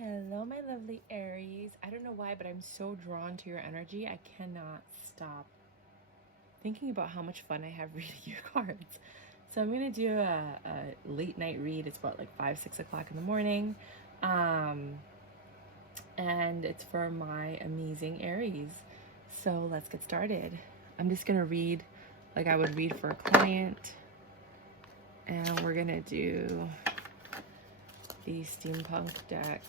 Hello, my lovely Aries. I don't know why, but I'm so drawn to your energy. I cannot stop thinking about how much fun I have reading your cards. So I'm going to do a late night read. It's about like 5, 6 o'clock in the morning. And it's for my amazing Aries. So let's get started. I'm just going to read like I would read for a client. And we're going to do the steampunk deck.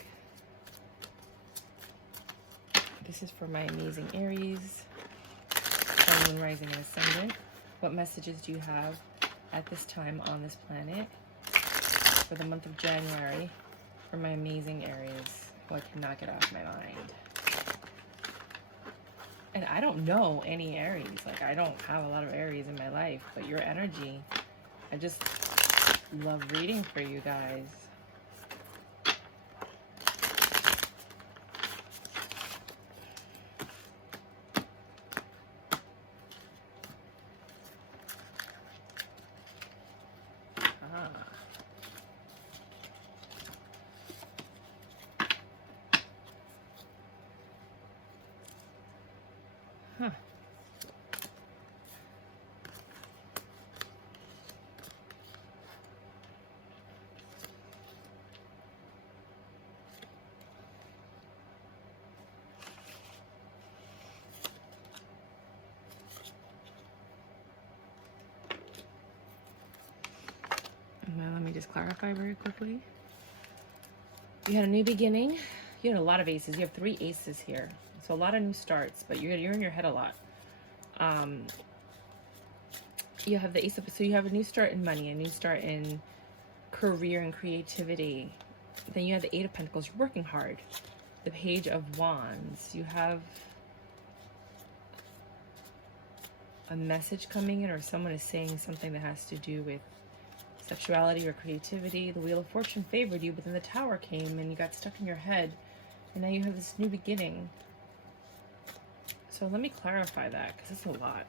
This is for my amazing Aries, Sun, Moon, Rising, and Ascendant. What messages do you have at this time on this planet for the month of January for my amazing Aries, who I cannot get off my mind? And I don't know any Aries. Like, I don't have a lot of Aries in my life, but your energy, I just love reading for you guys. Huh. Now let me just clarify very quickly. You had a new beginning. You had a lot of aces. You have 3 aces here. So a lot of new starts, but you're in your head a lot. You have the ace of, so you have a new start in money, a new start in career and creativity. Then you have the 8 of Pentacles. You're working hard. The Page of Wands. You have a message coming in, or someone is saying something that has to do with sexuality or creativity. The Wheel of Fortune favored you, but then the Tower came and you got stuck in your head. And now you have this new beginning. So let me clarify that, because it's a lot.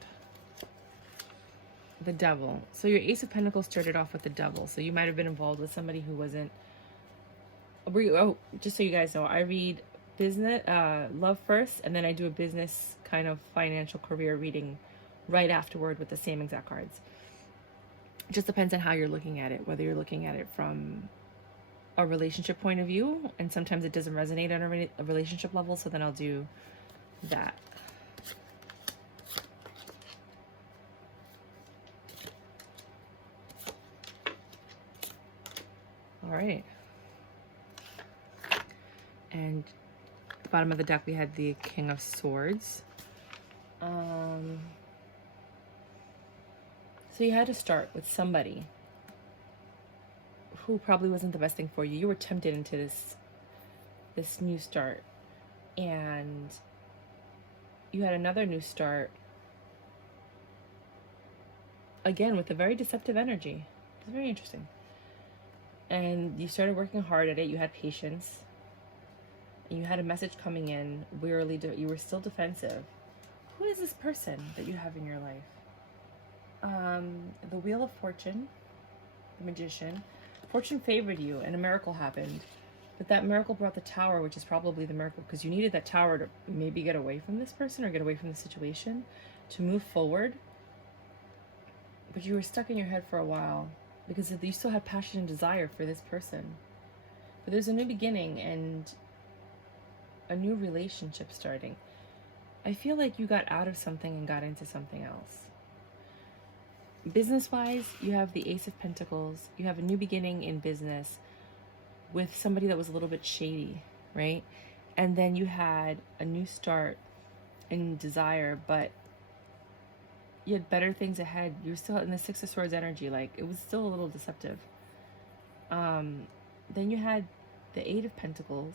The Devil. So your Ace of Pentacles started off with the Devil. So you might have been involved with somebody who wasn't... Oh, just so you guys know, I read business, love first, and then I do a business kind of financial career reading right afterward with the same exact cards. It just depends on how you're looking at it, whether you're looking at it from a relationship point of view, and sometimes it doesn't resonate on a relationship level, so then I'll do that. All right. And at the bottom of the deck, we had the King of Swords. So you had to start with somebody who probably wasn't the best thing for you. You were tempted into this new start. And you had another new start. Again, with a very deceptive energy. It's very interesting. And you started working hard at it. You had patience. And you had a message coming in. You were still defensive. Who is this person that you have in your life? The Wheel of Fortune, the Magician. Fortune favored you and a miracle happened. But that miracle brought the Tower, which is probably the miracle, because you needed that Tower to maybe get away from this person or get away from the situation to move forward. But you were stuck in your head for a while because you still had passion and desire for this person. But there's a new beginning and a new relationship starting. I feel like you got out of something and got into something else. Business-wise, you have the Ace of Pentacles. You have a new beginning in business with somebody that was a little bit shady, right? And then you had a new start in desire, but you had better things ahead. You were still in the 6 of Swords energy. Like, it was still a little deceptive. Then you had the 8 of Pentacles,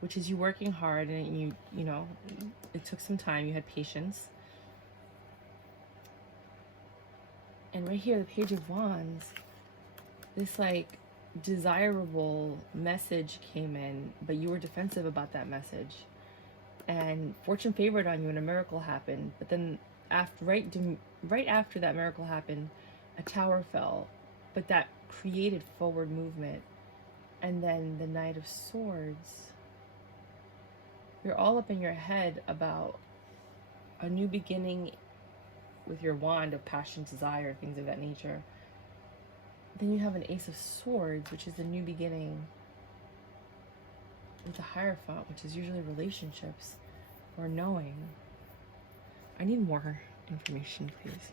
which is you working hard, and you know, it took some time. You had patience. And right here, the Page of Wands, this like desirable message came in, but you were defensive about that message. And fortune favored on you and a miracle happened. But then right after that miracle happened, a tower fell. But that created forward movement. And then the Knight of Swords. You're all up in your head about a new beginning with your wand of passion, desire, things of that nature. Then you have an Ace of Swords, which is a new beginning with the Hierophant, which is usually relationships or knowing. I need more information, please.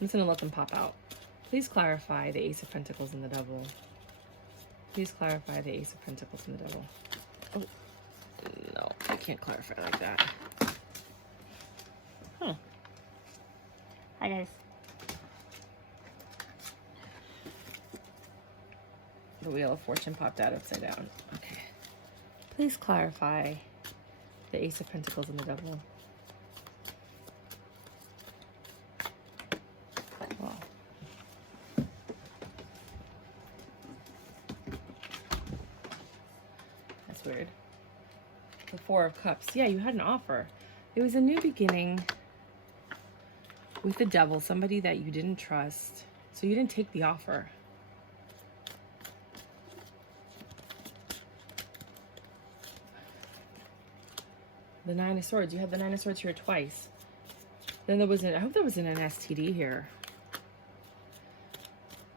I'm just going to let them pop out. Please clarify the Ace of Pentacles and the Devil. Please clarify the Ace of Pentacles and the Devil. Oh, no, I can't clarify like that. Huh. Hi, guys. The Wheel of Fortune popped out upside down. Okay. Please clarify the Ace of Pentacles and the Devil. Wow. That's weird. The Four of Cups. Yeah, you had an offer. It was a new beginning with the Devil, somebody that you didn't trust. So you didn't take the offer. The Nine of Swords. You had the Nine of Swords here twice. Then there was I hope there wasn't an STD here.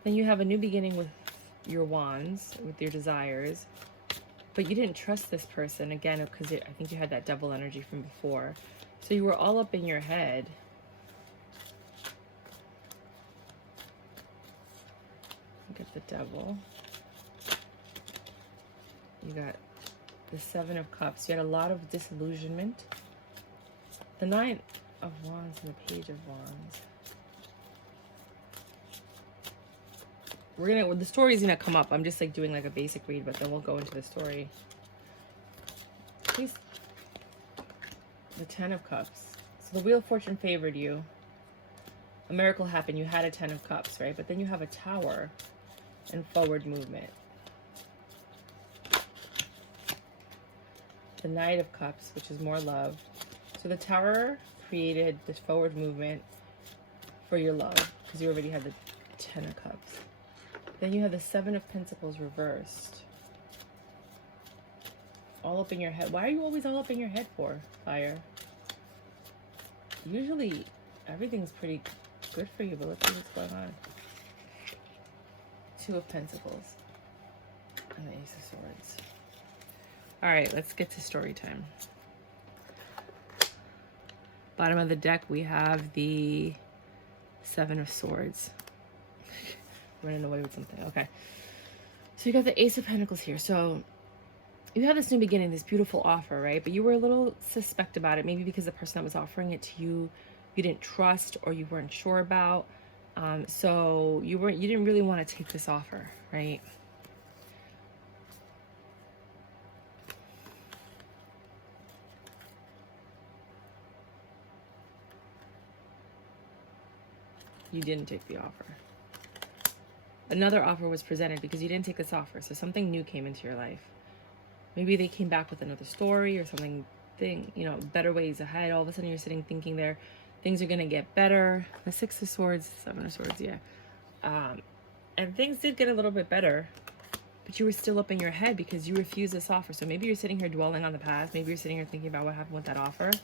Then you have a new beginning with your wands, with your desires. But you didn't trust this person, again, because I think you had that Devil energy from before. So you were all up in your head. Look at the Devil. You got the Seven of Cups. You had a lot of disillusionment. The Nine of Wands and the Page of Wands. The story's gonna come up. I'm just like doing like a basic read, but then we'll go into the story. Please. The Ten of Cups. So the Wheel of Fortune favored you. A miracle happened. You had a Ten of Cups, right? But then you have a Tower and forward movement. The Knight of Cups, which is more love. So the Tower created this forward movement for your love because you already had the Ten of Cups. Then you have the Seven of Pentacles reversed. All up in your head. Why are you always all up in your head for, Fire? Usually everything's pretty good for you, but let's see what's going on. Two of Pentacles. And the Ace of Swords. All right, let's get to story time. Bottom of the deck, we have the Seven of Swords. Running away with something. Okay. So you got the Ace of Pentacles here. So you have this new beginning, this beautiful offer, right? But you were a little suspect about it. Maybe because the person that was offering it to you, you didn't trust or you weren't sure about. So you didn't really want to take this offer, right? You didn't take the offer. Another offer was presented because you didn't take this offer. So something new came into your life. Maybe they came back with another story or something, better ways ahead. All of a sudden you're sitting thinking things are going to get better. The Six of Swords, Seven of Swords, yeah. And things did get a little bit better, but you were still up in your head because you refused this offer. So maybe you're sitting here dwelling on the past. Maybe you're sitting here thinking about what happened with that offer. But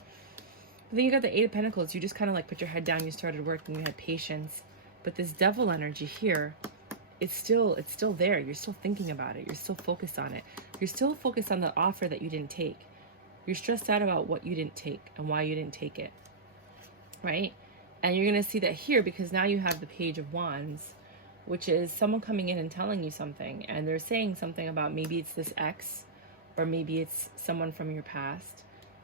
then you got the Eight of Pentacles. You just kind of like put your head down. You started working. You had patience. But this Devil energy here, it's still there. You're still thinking about it. You're still focused on it. You're still focused on the offer that you didn't take. You're stressed out about what you didn't take and why you didn't take it, right? And you're going to see that here because now you have the Page of Wands, which is someone coming in and telling you something. And they're saying something about maybe it's this ex or maybe it's someone from your past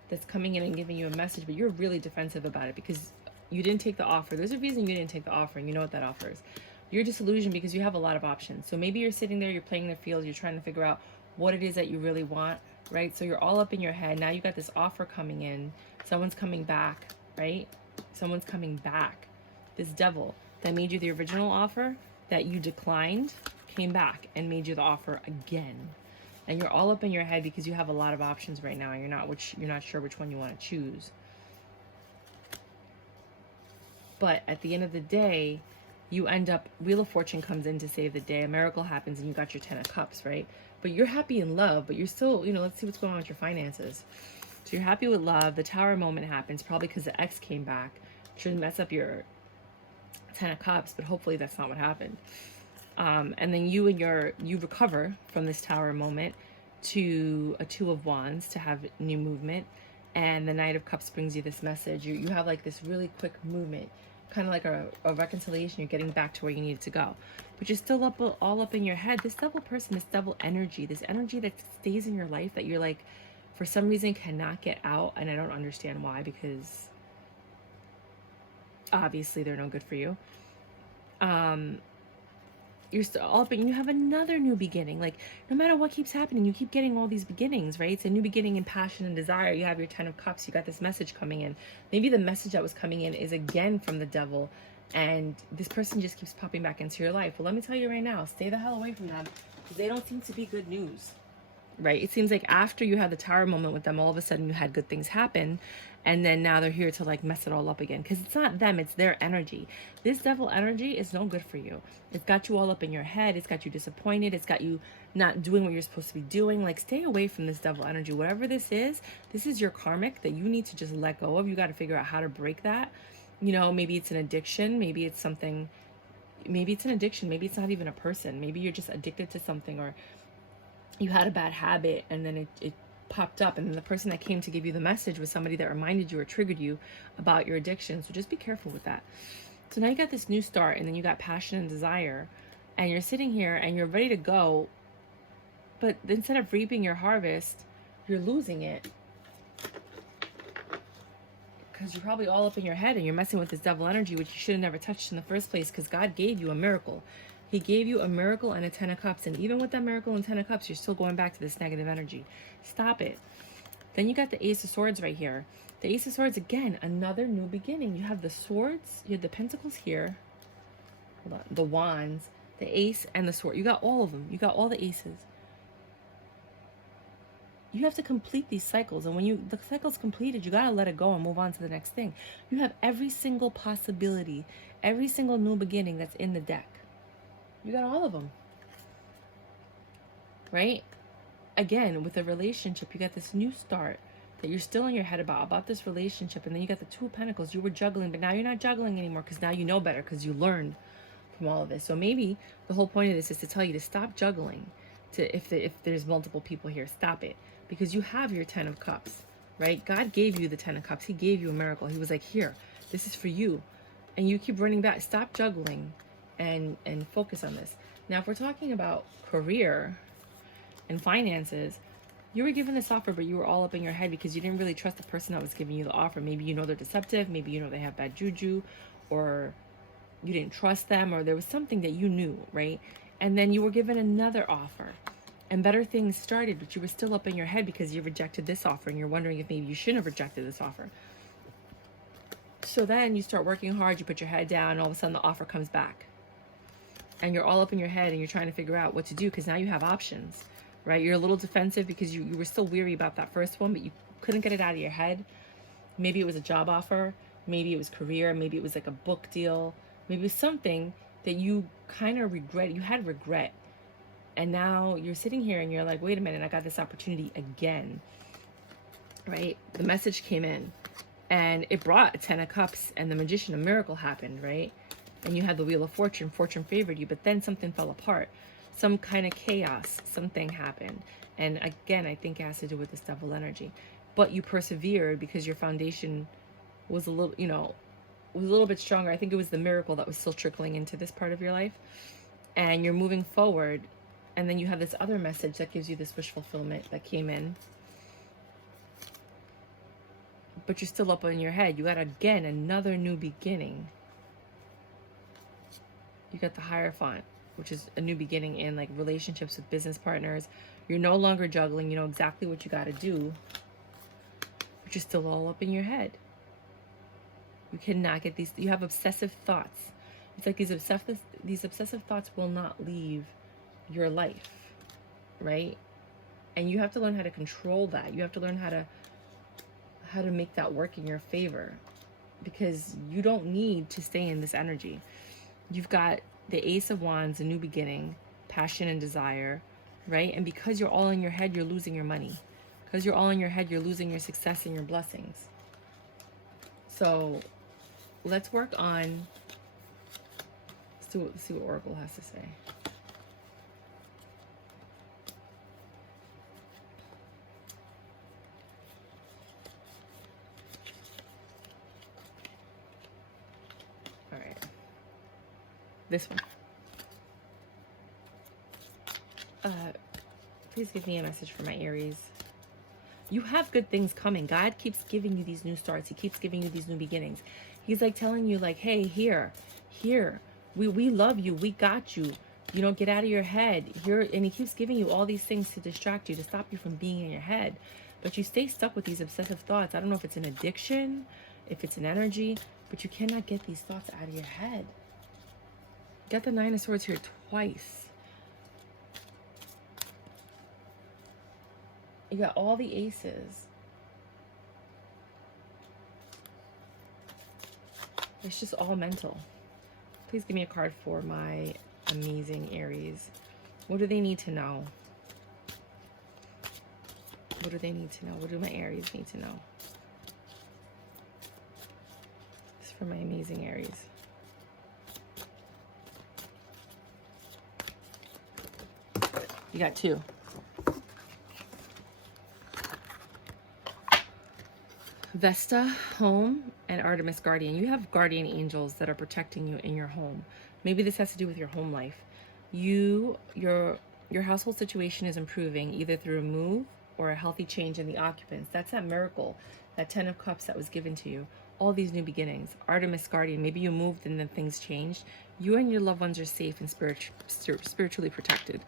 that's coming in and giving you a message, but you're really defensive about it because you didn't take the offer. There's a reason you didn't take the offer, and you know what that offer is. You're disillusioned because you have a lot of options. So maybe you're sitting there, you're playing the field, you're trying to figure out what it is that you really want, right? So you're all up in your head. Now you got this offer coming in. Someone's coming back, right? Someone's coming back. This Devil that made you the original offer that you declined came back and made you the offer again. And you're all up in your head because you have a lot of options right now and you're not sure which one you want to choose. But at the end of the day, you end up, Wheel of Fortune comes in to save the day, a miracle happens, and you got your 10 of Cups, right? But you're happy in love, but you're still, you know, let's see what's going on with your finances. So you're happy with love. The Tower moment happens, probably because the ex came back to mess up your 10 of Cups, but hopefully that's not what happened. And then you recover from this Tower moment to a 2 of Wands to have new movement. And the Knight of Cups brings you this message. You have like this really quick movement, kind of like a reconciliation. You're getting back to where you needed to go. But you're still all up in your head. This double person, this double energy, this energy that stays in your life that you're like, for some reason, cannot get out. And I don't understand why, because obviously they're no good for you. You're still all up and you have another new beginning. Like, no matter what keeps happening, you keep getting all these beginnings, right? It's a new beginning in passion and desire. You have your 10 of Cups. You got this message coming in. Maybe the message that was coming in is again from the devil, and this person just keeps popping back into your life. Well, let me tell you right now, stay the hell away from them, because they don't seem to be good news, right? It seems like after you had the Tower moment with them, all of a sudden you had good things happen, and then now they're here to like mess it all up again, because it's not them, it's their energy. This devil energy is no good for you. It's got you all up in your head. It's got you disappointed. It's got you not doing what you're supposed to be doing. Like, stay away from this devil energy. Whatever this is your karmic that you need to just let go of. You got to figure out how to break that. You know, maybe it's an addiction. Maybe it's something. Maybe it's an addiction. Maybe it's not even a person. Maybe you're just addicted to something, or you had a bad habit and then it popped up, and then the person that came to give you the message was somebody that reminded you or triggered you about your addiction. So just be careful with that. So now you got this new start, and then you got passion and desire, and you're sitting here and you're ready to go, but instead of reaping your harvest, you're losing it, because you're probably all up in your head and you're messing with this devil energy, which you should have never touched in the first place, because God gave you a miracle. He gave you a miracle and a 10 of Cups, and even with that miracle and 10 of Cups, you're still going back to this negative energy. Stop it. Then you got the Ace of Swords right here. The Ace of Swords, again, another new beginning. You have the swords, you have the pentacles here, hold on, the wands, the ace, and the sword. You got all of them. You got all the aces. You have to complete these cycles, and when the cycle's completed, you got to let it go and move on to the next thing. You have every single possibility, every single new beginning that's in the deck. You got all of them, right? Again, with a relationship, you got this new start that you're still in your head about this relationship, and then you got the 2 of Pentacles. You were juggling, but now you're not juggling anymore, because now you know better, because you learned from all of this. So maybe the whole point of this is to tell you to stop juggling. If there's multiple people here, stop it, because you have your 10 of Cups, right? God gave you the 10 of Cups. He gave you a miracle. He was like, here, this is for you, and you keep running back. Stop juggling and focus on this. Now, if we're talking about career and finances, you were given this offer, but you were all up in your head because you didn't really trust the person that was giving you the offer. Maybe you know they're deceptive, maybe you know they have bad juju, or you didn't trust them, or there was something that you knew, right? And then you were given another offer, and better things started, but you were still up in your head because you rejected this offer, and you're wondering if maybe you shouldn't have rejected this offer. So then you start working hard, you put your head down, and all of a sudden the offer comes back, and you're all up in your head, and you're trying to figure out what to do, because now you have options, right? You're a little defensive because you were still weary about that first one, but you couldn't get it out of your head. Maybe it was a job offer, maybe it was career, maybe it was like a book deal, maybe it was something that you kind of regret. You had regret, and now you're sitting here and you're like, wait a minute, I got this opportunity again, right? The message came in and it brought a 10 of Cups, and the Magician, a miracle happened, right? And you had the Wheel of Fortune. Fortune favored you, but then something fell apart. Some kind of chaos, something happened. And again, I think it has to do with this devil energy. But you persevered because your foundation was a little, was a little bit stronger. I think it was the miracle that was still trickling into this part of your life. And you're moving forward. And then you have this other message that gives you this wish fulfillment that came in. But you're still up in your head. You got, again, another new beginning. You got the Hierophant, which is a new beginning in like relationships with business partners. You're no longer juggling. You know exactly what you got to do, but you're still all up in your head. You cannot get these. You have obsessive thoughts. It's like these obsessive thoughts will not leave your life, right? And you have to learn how to control that. You have to learn how to make that work in your favor, because you don't need to stay in this energy. You've got the Ace of Wands, a new beginning, passion and desire, right? And because you're all in your head, you're losing your money. Because you're all in your head, you're losing your success and your blessings. So let's work on, let's see what Oracle has to say. All right. This one. Please give me a message for my Aries. You have good things coming. God keeps giving you these new starts. He keeps giving you these new beginnings. He's like telling you, like, hey, here, we love you. We got you. You know, get out of your head. Here, and he keeps giving you all these things to distract you, to stop you from being in your head. But you stay stuck with these obsessive thoughts. I don't know if it's an addiction, if it's an energy, but you cannot get these thoughts out of your head. You got the Nine of Swords here twice. You got all the aces. It's just all mental. Please give me a card for my amazing Aries. What do they need to know? What do they need to know? What do my Aries need to know? This is for my amazing Aries. You got two. Vesta, home, and Artemis, guardian. You have guardian angels that are protecting you in your home. Maybe this has to do with your home life. Your household situation is improving either through a move or a healthy change in the occupants. That's that miracle, that 10 of Cups that was given to you. All these new beginnings. Artemis, guardian. Maybe you moved and then things changed. You and your loved ones are safe and spiritually protected.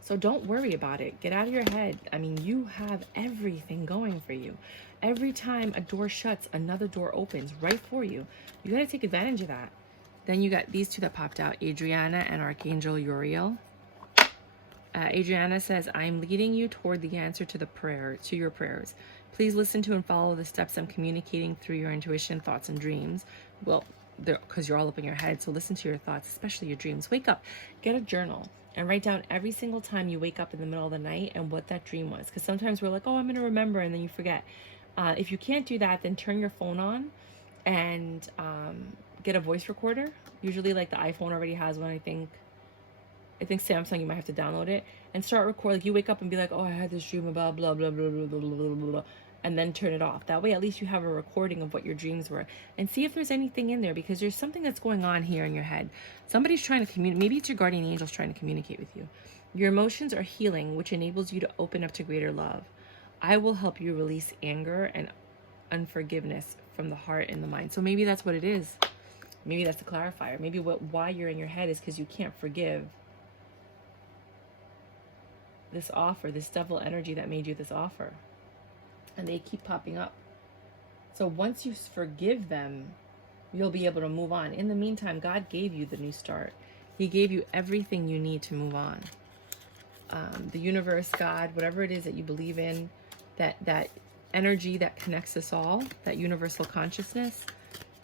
So don't worry about it. Get out of your head. I mean, you have everything going for you. Every time a door shuts, another door opens right for you. You got to take advantage of that. Then you got these two that popped out, Adriana and Archangel Uriel. Adriana says, I'm leading you toward the answer to your prayers. Please listen to and follow the steps I'm communicating through your intuition, thoughts, and dreams. Well, because you're all up in your head, so listen to your thoughts, especially your dreams. Wake up, get a journal, and write down every single time you wake up in the middle of the night and what that dream was. Because sometimes we're like, oh, I'm going to remember, and then you forget. If you can't do that, then turn your phone on and get a voice recorder. Usually, like, the iPhone already has one, I think Samsung, you might have to download it. And start recording. Like, you wake up and be like, oh, I had this dream about blah, blah, blah, blah, blah, blah, blah, blah. And then turn it off. That way, at least you have a recording of what your dreams were. And see if there's anything in there, because there's something that's going on here in your head. Somebody's trying to communicate. Maybe it's your guardian angels trying to communicate with you. Your emotions are healing, which enables you to open up to greater love. I will help you release anger and unforgiveness from the heart and the mind. So maybe that's what it is. Maybe that's the clarifier. Maybe why you're in your head is because you can't forgive this offer, this devil energy that made you this offer. And they keep popping up. So once you forgive them, you'll be able to move on. In the meantime, God gave you the new start. He gave you everything you need to move on. The universe, God, whatever it is that you believe in, that energy that connects us all, that universal consciousness,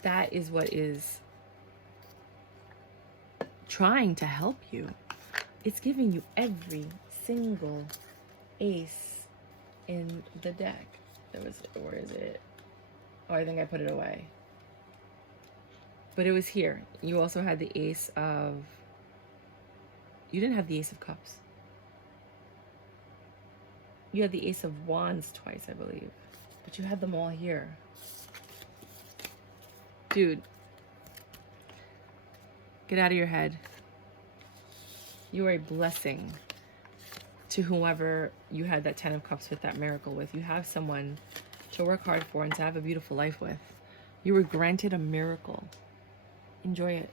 that is what is trying to help you. It's giving you every single ace in the deck. Where is it? Oh, I think I put it away. But it was here. You also had the ace of... You didn't have the ace of cups. You had the ace of wands twice, I believe. But you had them all here. Dude. Get out of your head. You are a blessing to whoever you had that 10 of cups with, that miracle with. You have someone to work hard for and to have a beautiful life with. You were granted a miracle. Enjoy it.